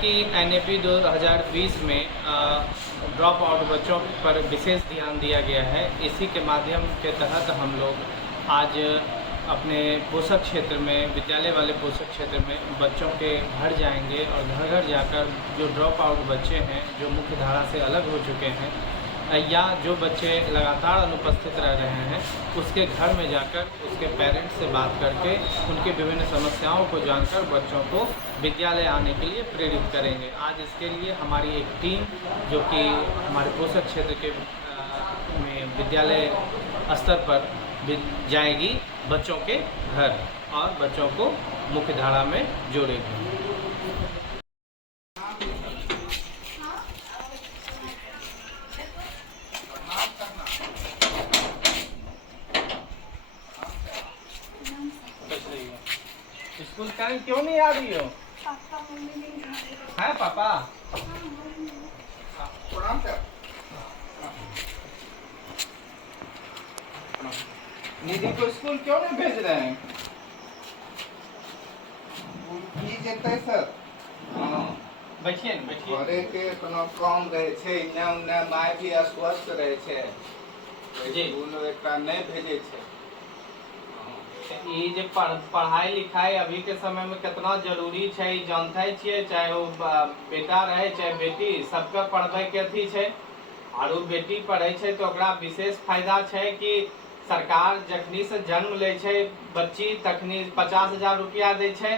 कि एनएपी 2020 में drop out बच्चों पर विशेष ध्यान दिया गया है। इसी के माध्यम के तहत हम लोग आज अपने पोषक क्षेत्र में, विद्यालय वाले पोषक क्षेत्र में बच्चों के घर जाएंगे और घर घर जाकर जो ड्रॉप आउट बच्चे हैं, जो मुख्य धारा से अलग हो चुके हैं या जो बच्चे लगातार अनुपस्थित रह रहे हैं, उसके घर में जाकर उसके पेरेंट्स से बात करके उनकी विभिन्न समस्याओं को जानकर बच्चों को विद्यालय आने के लिए प्रेरित करेंगे। आज इसके लिए हमारी एक टीम जो कि हमारे पोषक क्षेत्र के में विद्यालय स्तर पर जाएगी बच्चों के घर और बच्चों को मुख्य धारा में जोड़ेगी। स्कूल टाइम क्यों नहीं आ रही हो? पापा मम्मी नहीं आ रहे है पापा? प्रणाम सर। निधि को स्कूल क्यों नहीं भेज रहे हैं? सर बैठिए न, बैठिए। घरे के कोनो काम रहे छे, इन्ने उन्ने माय भी अस्वस्थ रहे छे, जी। स्कूल एकरा नहीं भेजे छे। ये जो पढ़ाई लिखाई अभी के समय में कितना जरूरी है जानते छे। चाहे वो बेटा रहे चाहे बेटी, सबका पढ़ाई के अथी है। और वो बेटी पढ़े छे तो ओकरा विशेष फायदा है कि सरकार जखनी से जन्म ले छे बच्ची तखनी 50,000 रुपया दे छे।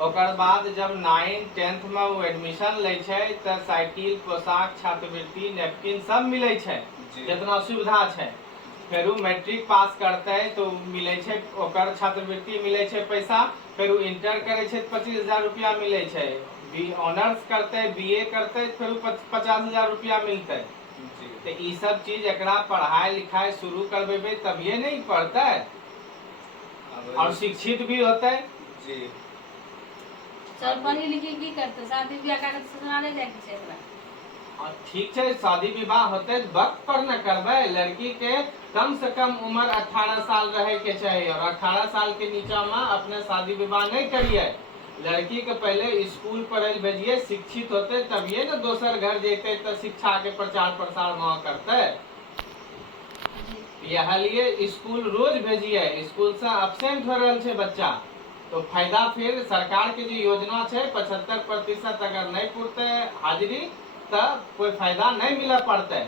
ओकर बाद जब 9, 10th में वो एडमिशन ले छे तो साइकिल, पोशाक, छात्रवृत्ति, नैपकिन सब मिले छे, जितना सुविधा छे। फिर मैट्रिक पास करते है तो मिले छे ओकर छात्रवृत्ति मिले छे पैसा। फिर इंटर करे छे 25,000 रुपया मिले छे। ऑनर्स करते, बीए करते फिर 50,000 रुपया मिलते। तो ये सब चीज एकरा पढ़ाई लिखाई शुरू करबेबे तभिए नहीं पढ़ते और शिक्षित भी होते। जी सर पढ़ी लिखी की करते, शादी ब्याह का ससुराले जाके छै एकरा। ठीक है, शादी विवाह होते वक्त पर न करबे। लड़की के कम से कम उम्र 18 साल रहे के चाहिए और 18 साल के नीचा में अपने शादी विवाह नहीं करिए। लड़की के पहले स्कूल पढ़े भेजिए, शिक्षित होते तभिए न दोसर घर जेते तो शिक्षा के प्रचार प्रसार वहाँ करते। यह लिए स्कूल रोज भेजिए। स्कूल से अब्सेंट हो रहा है बच्चा तो फायदा फिर सरकार के जो योजना है 75% अगर नहीं पूरते हाजिरी तो कोई फायदा नहीं मिला पड़ते।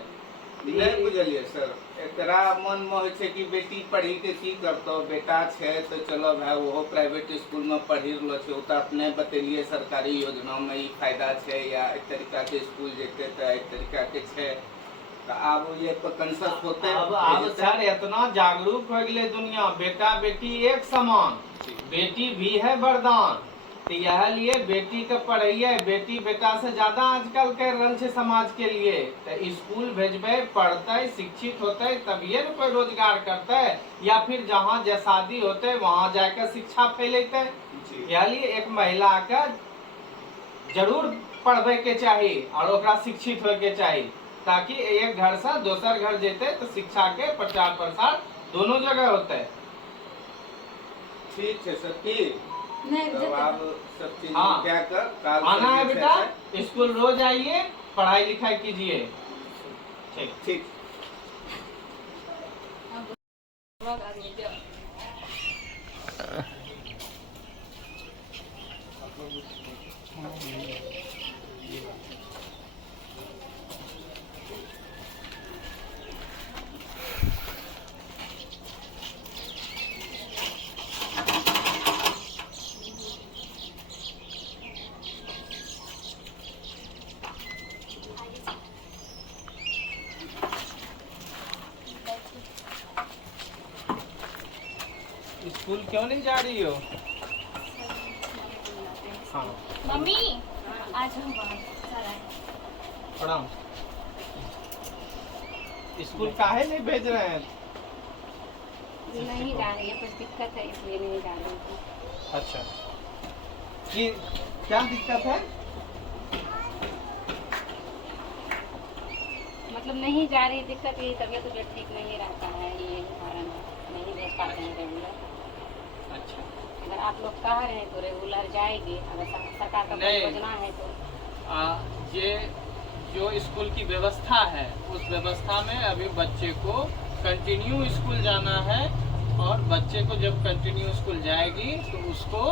नहीं बुझलिए सर, एकरा मन में होय छे कि बेटी पढ़ी के की करतो, बेटा छे तो चलो भाई वो प्राइवेट स्कूल में पढ़ी रहलो छे, तो अपने बतेलिए सरकारी योजना में ई फायदा छे या एक तरीका के स्कूल जेते तो एक तरीका के छे। तो अब ये पर कंसस होते अब सर इतना जागरूक हो गए दुनिया, बेटा बेटी एक समान, बेटी भी है वरदान। तो यह लिए बेटी के पढ़ाइए, बेटी बेटा से ज्यादा आजकल कर रहा है समाज के लिए। तो स्कूल भेजबे, पढ़ते, शिक्षित होते तभिए न कोई रोजगार करते या फिर जहाँ जे शादी होते वहाँ जाकर शिक्षा फैलेते। यह लिए एक महिला के जरूर पढ़बे के चाहिए और ओकरा शिक्षित होए के चाहिए ताकि एक घर से दोसर घर जेते तो शिक्षा के प्रचार प्रसार दोनों जगह होते। ठीक है सर, ठीक नहीं तो आप सब चीज हाँ। क्या कर काल आना है से बेटा, से- स्कूल रोज आइए, पढ़ाई लिखाई कीजिए। ठीक ठीक। स्कूल क्यों नहीं जा रही हो? हाँ मम्मी आज हम बाहर चला प्रणाम। स्कूल काहे नहीं भेज रहे हैं? नहीं जा रही है, कुछ दिक्कत है इसलिए नहीं जा रही थी। अच्छा, कि क्या दिक्कत है? मतलब नहीं जा रही, दिक्कत ये तबीयत तो ठीक नहीं रहता है, ये कारण नहीं भेज पाते हैं रेगुलर। अच्छा, अगर आप लोग कह रहे हैं तो रेगुलर जाएगी, अगर सरकार का कोई नहीं। योजना है तो। ये जो स्कूल की व्यवस्था है उस व्यवस्था में अभी बच्चे को कंटिन्यू स्कूल जाना है, और बच्चे को जब कंटिन्यू स्कूल जाएगी तो उसको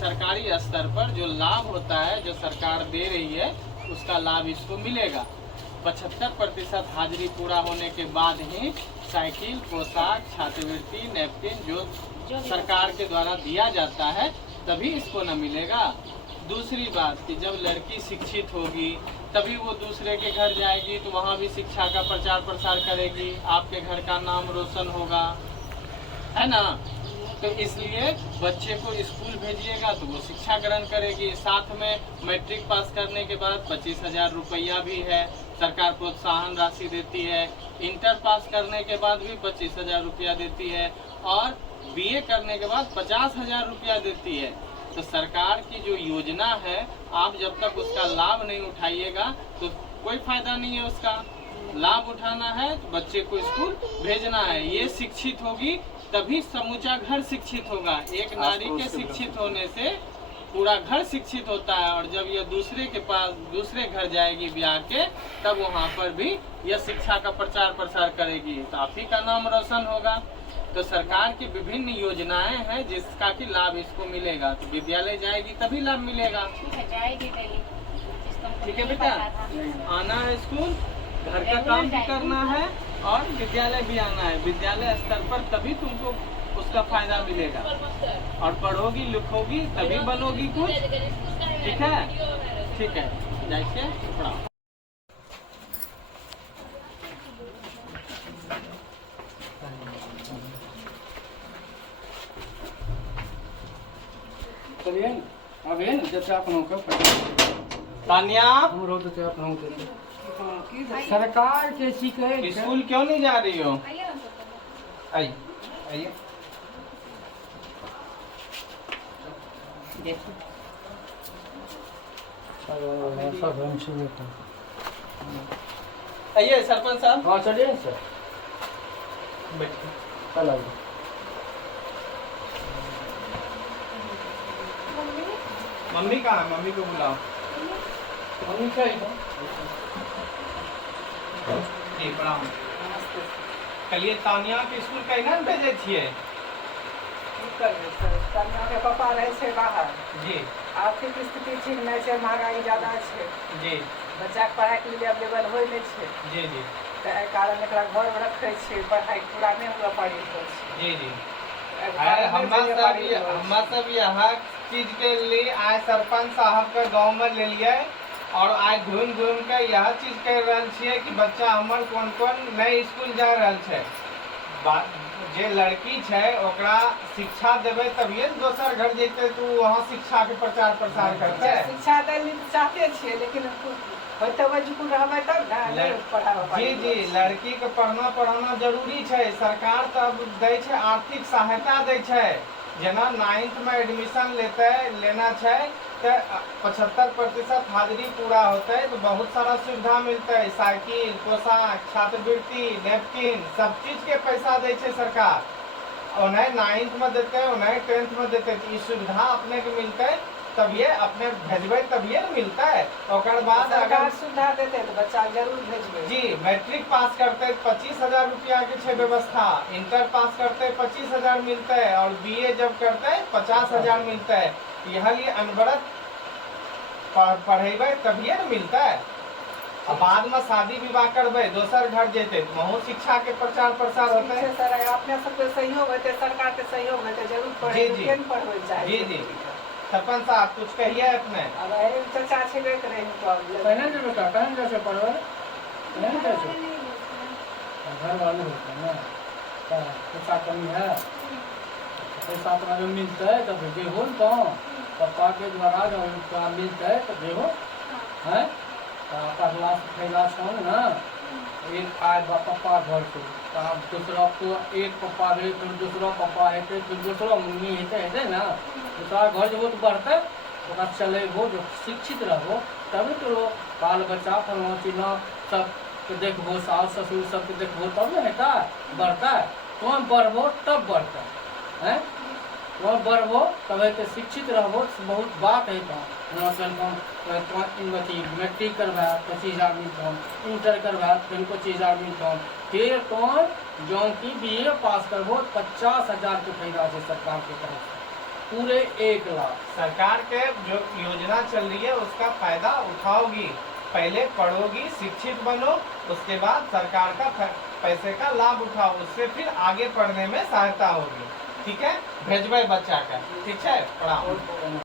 सरकारी स्तर पर जो लाभ होता है, जो सरकार दे रही है, उसका लाभ इसको मिलेगा। 75% हाजिरी पूरा होने के बाद ही साइकिल, पोशाक, छात्रवृत्ति, नैपकिन जो सरकार के द्वारा दिया जाता है तभी इसको न मिलेगा। दूसरी बात कि जब लड़की शिक्षित होगी तभी वो दूसरे के घर जाएगी तो वहाँ भी शिक्षा का प्रचार प्रसार करेगी, आपके घर का नाम रोशन होगा, है ना। तो इसलिए बच्चे को स्कूल भेजिएगा तो वो शिक्षा ग्रहण करेगी। साथ में मैट्रिक पास करने के बाद 25,000 रुपया भी है, सरकार प्रोत्साहन राशि देती है। इंटर पास करने के बाद भी 25,000 रुपया देती है, और बीए करने के बाद 50,000 रुपया देती है। तो सरकार की जो योजना है, आप जब तक उसका लाभ नहीं उठाइएगा तो कोई फायदा नहीं है। उसका लाभ उठाना है तो बच्चे को स्कूल भेजना है। ये शिक्षित होगी तभी समूचा घर शिक्षित होगा। एक नारी के शिक्षित होने से पूरा घर शिक्षित होता है, और जब यह दूसरे के पास दूसरे घर जाएगी ब्याह के, तब वहाँ पर भी यह शिक्षा का प्रचार प्रसार करेगी तो आप ही का नाम रोशन होगा। तो सरकार की विभिन्न योजनाएं हैं जिसका कि लाभ इसको मिलेगा। तो विद्यालय जाएगी तभी लाभ मिलेगा। जाएगी डेली। ठीक है बेटा, आना है स्कूल, घर का काम भी करना है और विद्यालय भी आना है। विद्यालय स्तर पर तभी तुमको उसका फायदा मिलेगा, और पढ़ोगी लिखोगी तभी बनोगी कुछ। ठीक है, ठीक है, जाइए पढ़ाओ। तानिया, सरकार के शिकायत स्कूल क्यों नहीं जा रही हो? आइए आइए। आइए सरपंच साहब। हाँ चलिए सर, बैठिए। कल आइए। मम्मी कहाँ है? मम्मी को बुलाओ। मम्मी क्या है? जी प्रणाम। कलिए तानिया के स्कूल कहिना भेजे छिए? कन्या के पापा रहे छे बाहर, जी आर्थिक स्थिति ठीक नहीं छे, महंगाई ज्यादा छे, जी बच्चा के पढ़ाई के लिए अवेलेबल होय नहीं छे, जी जी ताहि कारण एकरा घर में रखे छे, पढ़ाई पूरा नहीं हुआ पारी छे। जी जी। हम हम सब यहाँ चीज के लिए आए सरपंच साहब के गांव में ले लिए, और आज घूम घूम के यह चीज कह रहे छिए कि बच्चा हमर कौन कौन नए स्कूल जा रहल छे। जे लड़की छे ओकरा शिक्षा देवे तभिए न दोसर घर जेते तो वहाँ शिक्षा के प्रचार प्रसार करते। शिक्षा देली चाहते छे, लेकिन होते वजह रहबे तब ना पढ़ाबे। जी जी, लड़की के पढ़ाना जरूरी छे। सरकार तो अब दै छे, आर्थिक सहायता दै छे। जना 9th में एडमिशन लेना छे तो 75% हाजिरी पूरा होते तो बहुत सारा सुविधा मिलते। साइकिल, पोशाक, छात्रवृत्ति, नैपकिन, सब चीज के पैसा दे छे सरकार। उन्हें 9th में देते, उन्हें 10th में देते। तो ये सुविधा अपने के मिलते तभिए अपने भेजबे तभिए न मिलता है। ओकर बाद सरकार सुविधा देते तो बच्चा जरूर भेजबे। जी, मैट्रिक पास करते 25,000 रुपया के छे व्यवस्था, इंटर पास करते 25,000 मिलते है, और बीए जब करते 50,000 मिलते है। यह लिए अनवरत पढ़ेबे तभिए न मिलता है। अब बाद में शादी विवाह करबे, दोसर घर जेते तो वहाँ शिक्षा के प्रचार प्रसार होते है। सर अपने सबके सहयोग होते, सरकार के सहयोग होते, जरूर पढ़े जी, जी। केन पढ़वे चाहिए। जी जी, सरपंच साहब कुछ कहिए अपने। अब एहि चचा छेबे करे तो कहने दे बेटा, कहने जैसे पढ़ो, कहने जैसे घर वाले होते हैं ना, पैसा कमी है, पैसा अपना जो मिलता है तो देखो तो पप्पा के द्वारा जो उनका मिलता है तो देखो है, पढ़ला फैला सुन ना, एक आए पप्पा घर से, तो आप दूसरा को एक पप्पा रहे फिर दूसरा पप्पा है फिर दूसरा मम्मी है ना, दूसरा घर जब तो बढ़ता तो चले वो जो शिक्षित रहो तभी तो बाल बच्चा फलना चिन्ह सब तो देखो, सास ससुर सबके देखो तब ना है बढ़ता है। तुम बढ़ो तब बढ़ता है। वहाँ बढ़बो तब तो शिक्षित रहबो बहुत बात है तो अथी मैट्रिक करबा 25,000 मिलतन, इंटर करबा फिर 25,000 मिलतन, फिर तो जो कि BA पास करबो 50,000 के फायदा है सरकार के तरफ से, पूरे 1 लाख। सरकार के जो योजना चल रही है उसका फायदा उठाओगी, पहले पढ़ोगी, शिक्षित बनो, उसके बाद सरकार का पैसे का लाभ उठाओ, उससे फिर आगे पढ़ने में सहायता होगी। ठीक है, भेजबे बच्चा का, ठीक है, पढ़ाओ।